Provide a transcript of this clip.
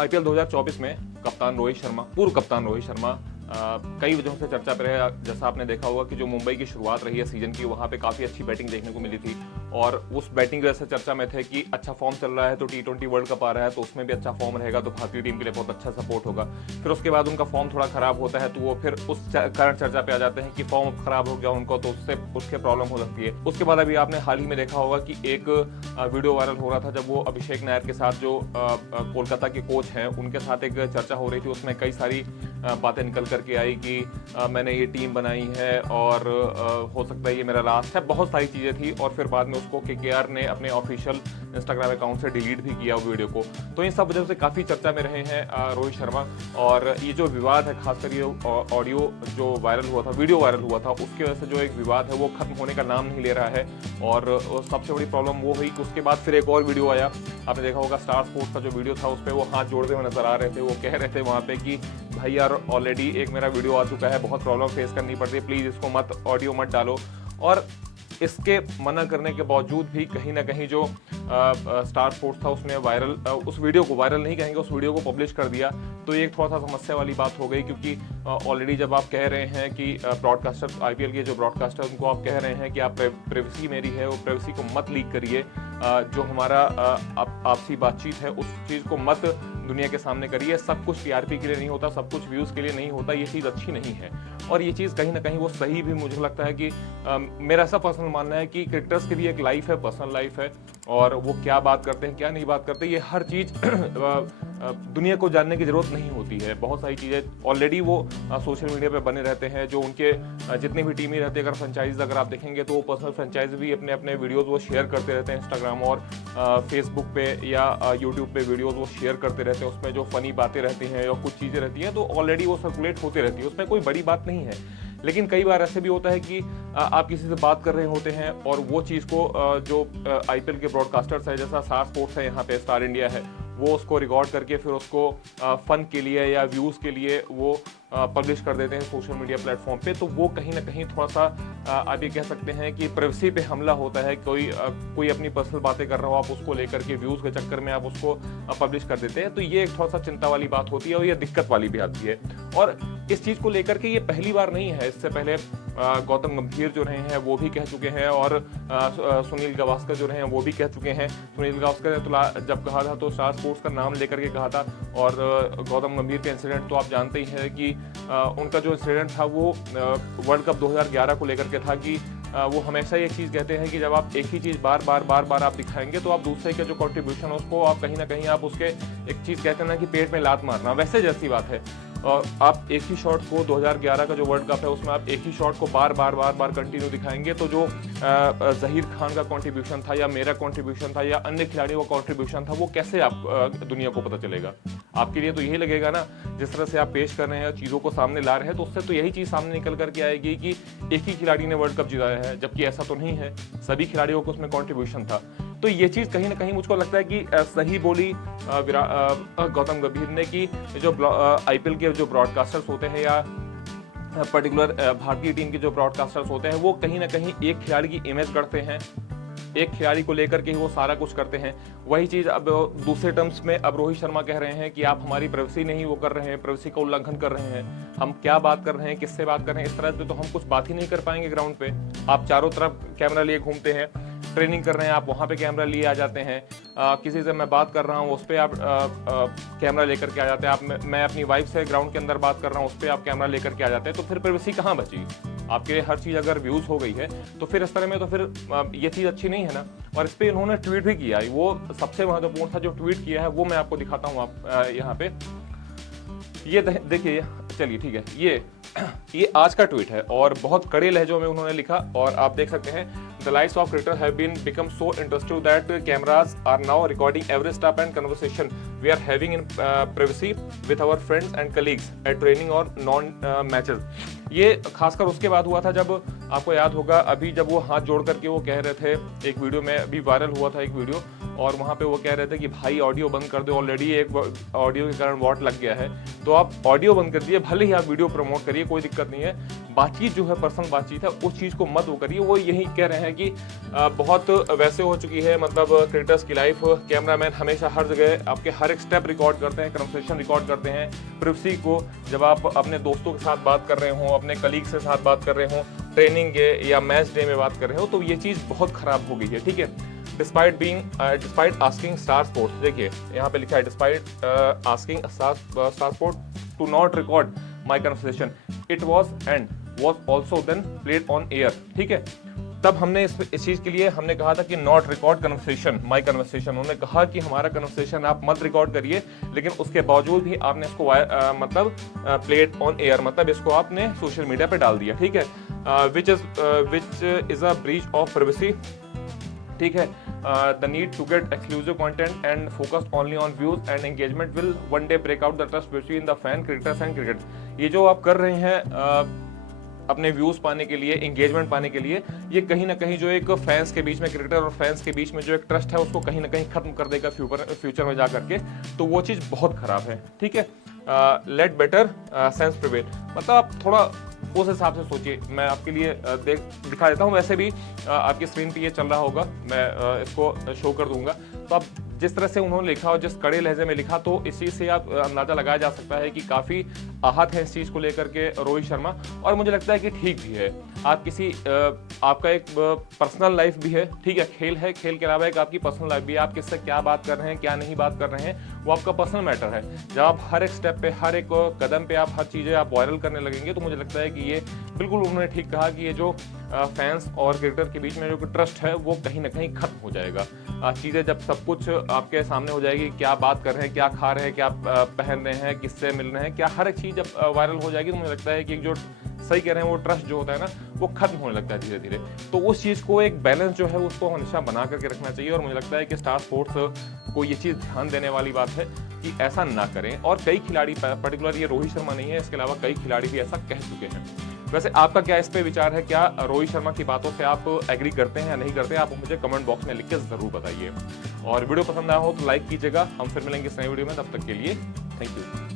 IPL 2024 में कप्तान रोहित शर्मा, पूर्व कप्तान रोहित शर्मा कई वजहों से चर्चा पे रहे। जैसा आपने देखा होगा कि जो मुंबई की शुरुआत रही है सीजन की, वहां पे काफी अच्छी बैटिंग देखने को मिली थी और उस बैटिंग की वजह से चर्चा में थे कि अच्छा फॉर्म चल रहा है तो T20 वर्ल्ड कप आ रहा है तो उसमें भी अच्छा फॉर्म रहेगा तो भारतीय टीम के लिए बहुत अच्छा सपोर्ट होगा। फिर उसके बाद उनका फॉर्म थोड़ा खराब होता है तो वो फिर उस कारण चर्चा पे आ जाते हैं कि फॉर्म खराब हो गया उनको तो उससे उसके प्रॉब्लम हो सकती है। उसके बाद अभी आपने हाल ही में देखा होगा कि एक वीडियो वायरल हो रहा था जब वो अभिषेक नायर के साथ, जो कोलकाता के कोच हैं, उनके साथ एक चर्चा हो रही थी। उसमें कई सारी बातें निकल करके आई कि मैंने ये टीम बनाई है और हो सकता है ये मेरा लास्ट है, बहुत सारी चीज़ें थी। और फिर बाद में उसको केकेआर ने अपने ऑफिशियल इंस्टाग्राम अकाउंट से डिलीट भी किया वीडियो को। तो इन सब वजह से काफ़ी चर्चा में रहे हैं रोहित शर्मा। और ये जो विवाद है, खासकर ये ऑडियो जो वायरल हुआ था, वीडियो वायरल हुआ था, उसकी वजह से जो एक विवाद है वो खत्म होने का नाम नहीं ले रहा है। और सबसे बड़ी प्रॉब्लम वो हुई कि उसके बाद फिर एक और वीडियो आया, आपने देखा होगा स्टार स्पोर्ट्स का जो वीडियो था, उस पर वो हाथ जोड़ते हुए नजर आ रहे थे। वो कह रहे थे वहाँ पे कि भाई यार ऑलरेडी एक मेरा वीडियो आ चुका है, बहुत प्रॉब्लम फेस करनी पड़ती है, प्लीज़ इसको मत, ऑडियो मत डालो। और इसके मना करने के बावजूद भी कहीं ना कहीं जो स्टार स्पोर्ट्स था उसने वायरल, उस वीडियो को वायरल नहीं कहेंगे, उस वीडियो को पब्लिश कर दिया। तो ये एक थोड़ा सा समस्या वाली बात हो गई, क्योंकि ऑलरेडी जब आप कह रहे हैं कि ब्रॉडकास्टर, आईपीएल के जो ब्रॉडकास्टर, उनको आप कह रहे हैं कि आप प्राइवेसी मेरी है, वो प्राइवेसी को मत लीक करिए, जो हमारा आपसी बातचीत है उस चीज़ को मत दुनिया के सामने करिए। सब कुछ टीआरपी के लिए नहीं होता, सब कुछ व्यूज़ के लिए नहीं होता, ये चीज़ अच्छी नहीं है। और ये चीज़ कहीं ना कहीं वो सही भी मुझे लगता है कि मेरा ऐसा पर्सनल मानना है कि क्रिकेटर्स की भी एक लाइफ है, पर्सनल लाइफ है, और वो क्या बात करते हैं क्या नहीं बात करते, ये हर चीज़ दुनिया को जानने की ज़रूरत नहीं होती है। बहुत सारी चीज़ें ऑलरेडी वो सोशल मीडिया पे बने रहते हैं। जो उनके जितने भी टीमें रहते हैं, अगर फ्रेंचाइज अगर आप देखेंगे तो वो पर्सनल फ्रेंचाइज भी अपने अपने वीडियोज़ वो शेयर करते रहते हैं इंस्टाग्राम और फेसबुक पे या यूट्यूब पे वीडियोज़ वो शेयर करते रहते हैं। उसमें जो फ़नी बातें रहती हैं या कुछ चीज़ें रहती हैं तो ऑलरेडी वो सर्कुलेट होती रहती है, उसमें कोई बड़ी बात नहीं है। लेकिन कई बार ऐसे भी होता है कि आप किसी से बात कर रहे होते हैं और वो चीज़ को जो आईपीएल के ब्रॉडकास्टर्स है, जैसा स्टार स्पोर्ट्स है, यहाँ पे स्टार इंडिया है, वो उसको रिकॉर्ड करके फिर उसको फन के लिए या व्यूज़ के लिए वो पब्लिश कर देते हैं सोशल मीडिया प्लेटफॉर्म पे। तो वो कहीं ना कहीं थोड़ा सा आप ये कह सकते हैं कि प्राइवेसी पे हमला होता है। कोई अपनी पर्सनल बातें कर रहा हो, आप उसको लेकर के व्यूज़ के चक्कर में आप उसको पब्लिश कर देते हैं। तो ये एक थोड़ा सा चिंता वाली बात होती है और ये दिक्कत वाली भी आती है। और इस चीज़ को लेकर के ये पहली बार नहीं है, इससे पहले गौतम गंभीर जो रहे हैं वो भी कह चुके हैं और सुनील गावस्कर जो रहे हैं वो भी कह चुके हैं। सुनील गावस्कर ने तो जब कहा था तो स्टार स्पोर्ट्स का नाम लेकर के कहा था। और गौतम गंभीर के इंसिडेंट तो आप जानते ही हैं कि उनका जो इंसिडेंट था वो वर्ल्ड कप 2011 को लेकर के था कि वो हमेशा ये चीज़ कहते हैं कि जब आप एक ही चीज़ बार बार आप दिखाएंगे तो आप दूसरे का जो कंट्रीब्यूशन है उसको आप कहीं ना कहीं आप उसके एक चीज़ कहते हैं ना कि पेट में लात मारना, वैसे जैसी बात है। और आप एक ही शॉट को 2011 का जो वर्ल्ड कप है उसमें आप एक ही शॉट को बार बार कंटिन्यू दिखाएंगे तो जो जहीर खान का कंट्रीब्यूशन था या मेरा कंट्रीब्यूशन था या अन्य खिलाड़ियों का कंट्रीब्यूशन था वो कैसे आप दुनिया को पता चलेगा। आपके लिए तो यही लगेगा ना, जिस तरह से आप पेश कर रहे हैं, चीज़ों को सामने ला रहे हैं, तो उससे तो यही चीज़ सामने निकल करके आएगी कि एक ही खिलाड़ी ने वर्ल्ड कप जिताया है, जबकि ऐसा तो नहीं है, सभी खिलाड़ियों को उसमें कंट्रीब्यूशन था। तो ये चीज़ कहीं ना कहीं मुझको लगता है कि सही बोली गौतम गंभीर ने कि जो आईपीएल के जो ब्रॉडकास्टर्स होते हैं या पर्टिकुलर भारतीय टीम के जो ब्रॉडकास्टर्स होते हैं वो कहीं ना कहीं एक खिलाड़ी की इमेज गढ़ते हैं, एक खिलाड़ी को लेकर के ही वो सारा कुछ करते हैं। वही चीज़ अब दूसरे टर्म्स में अब रोहित शर्मा कह रहे हैं कि आप हमारी प्राइवेसी नहीं वो कर रहे हैं, प्राइवेसी का उल्लंघन कर रहे हैं, हम क्या बात कर रहे हैं, किससे बात कर रहे हैं, इस तरह से तो हम कुछ बात ही नहीं कर पाएंगे ग्राउंड पे। आप चारों तरफ कैमरा लिए घूमते हैं, ट्रेनिंग कर रहे हैं, आप वहाँ पे कैमरा लिए आ जाते हैं, किसी से मैं बात कर रहा हूँ उस पर आप कैमरा लेकर के आ जाते हैं, आप मैं अपनी वाइफ से ग्राउंड के अंदर बात कर रहा हूँ उस पर आप कैमरा लेकर के आ जाते हैं। तो फिर प्राइवेसी कहाँ बची आपके लिए? हर चीज़ अगर व्यूज़ हो गई है तो फिर इस तरह में तो फिर ये चीज़ अच्छी नहीं है ना। और इस पर इन्होंने ट्वीट भी किया, वो सबसे महत्वपूर्ण था जो ट्वीट किया है वो मैं आपको दिखाता हूँ। आप यहाँ पे ये देखिए, चलिए ठीक है, ये आज का ट्वीट है और बहुत कड़े लहजों में उन्होंने लिखा और आप देख सकते हैं, the lives of cricketer have been become so interesting that cameras are now recording every step and conversation we are having in privacy with our friends and colleagues at training और नॉन मैचेस। ये खासकर उसके बाद हुआ था जब आपको याद होगा अभी जब वो हाथ जोड़ करके वो कह रहे थे, एक वीडियो में अभी वायरल हुआ था एक वीडियो और वहाँ पे वो कह रहे थे कि भाई ऑडियो बंद कर दो, ऑलरेडी एक ऑडियो के कारण वॉट लग गया है, तो आप ऑडियो बंद कर दिए, भले ही आप वीडियो प्रमोट करिए, कोई दिक्कत नहीं है, बातचीत जो है पर्सनल बातचीत है उस चीज़ को मत वो करिए। वो यही कह रहे हैं कि बहुत वैसे हो चुकी है, मतलब क्रिएटर्स की लाइफ, कैमरामैन हमेशा हर जगह आपके हर एक स्टेप रिकॉर्ड करते हैं, कन्वर्सेशन रिकॉर्ड करते हैं, प्राइवेसी को जब आप अपने दोस्तों के साथ बात कर रहे हो, अपने कलीग के साथ बात कर रहे हो, ट्रेनिंग के या मैच डे में बात कर रहे हो, तो ये चीज़ बहुत खराब हो गई है, ठीक है। डिस्पाइट आस्किंग स्टार स्पोर्ट्स, देखिए यहाँ पे लिखा है despite asking Star Sports to not record my conversation, it was and was also then played on air, ठीक है। तब हमने इस चीज़ के लिए हमने कहा था कि not record conversation, my conversation, उन्होंने कहा कि हमारा कन्वर्सेशन आप मत रिकॉर्ड करिए, लेकिन उसके बावजूद भी आपने इसको मतलब प्लेड ऑन एयर, मतलब इसको आपने सोशल मीडिया पे डाल दिया, ठीक है। Which is a breach of privacy, ठीक है। The need to get exclusive content and focus only on views and engagement will one day break out the trust between the fan, cricketers and cricket. ये जो आप कर रहे हैं अपने views पाने के लिए, एंगेजमेंट पाने के लिए, ये कहीं ना कहीं जो एक फैंस के बीच में, क्रिकेटर और फैंस के बीच में जो एक ट्रस्ट है उसको कहीं ना कहीं खत्म कर देगा फ्यूचर में जा करके, तो वो चीज़ बहुत खराब है, ठीक है। लेट बेटर सेंस प्रिवेल, मतलब आप थोड़ा उस हिसाब से सोचिए। मैं आपके लिए दिखा देता हूँ, वैसे भी आपकी स्क्रीन पे ये चल रहा होगा, मैं इसको शो कर दूंगा, तो आप जिस तरह से उन्होंने लिखा और जिस कड़े लहजे में लिखा, तो इस चीज़ से आप अंदाज़ा लगाया जा सकता है कि काफ़ी आहत है इस चीज़ को लेकर के रोहित शर्मा, और मुझे लगता है कि ठीक भी है। आप आपका एक पर्सनल लाइफ भी है, ठीक है, खेल है, खेल के अलावा एक आपकी पर्सनल लाइफ भी है, आप किससे क्या बात कर रहे हैं, क्या नहीं बात कर रहे हैं, वो आपका पर्सनल मैटर है। जब आप हर एक स्टेप पे, हर एक कदम पे आप हर चीज़ें आप वायरल करने लगेंगे, तो मुझे लगता है कि ये बिल्कुल उन्होंने ठीक कहा कि ये जो फैंस और क्रिकेटर के बीच में जो ट्रस्ट है वो कहीं ना कहीं खत्म हो जाएगा। चीज़ें जब सब कुछ आपके सामने हो जाएगी, क्या बात कर रहे हैं, क्या खा रहे हैं, क्या पहन रहे हैं, किससे मिल रहे हैं, क्या हर एक चीज़ जब वायरल हो जाएगी, तो मुझे लगता है कि जो सही कह रहे हैं वो ट्रस्ट जो होता है ना, वो खत्म होने लगता है धीरे धीरे। तो उस चीज़ को एक बैलेंस जो है उसको हमेशा बना करके रखना चाहिए, और मुझे लगता है कि स्टार स्पोर्ट्स को ये चीज़ ध्यान देने वाली बात है कि ऐसा ना करें। और कई खिलाड़ी, पर्टिकुलर ये रोहित शर्मा नहीं है, इसके अलावा कई खिलाड़ी भी ऐसा कह चुके हैं। वैसे आपका क्या इस पे विचार है? क्या रोहित शर्मा की बातों से आप एग्री करते हैं या नहीं करते हैं? आप मुझे कमेंट बॉक्स में लिख के ज़रूर बताइए। और वीडियो पसंद आया हो तो लाइक कीजिएगा। हम फिर मिलेंगे इस नई वीडियो में, तब तक के लिए थैंक यू।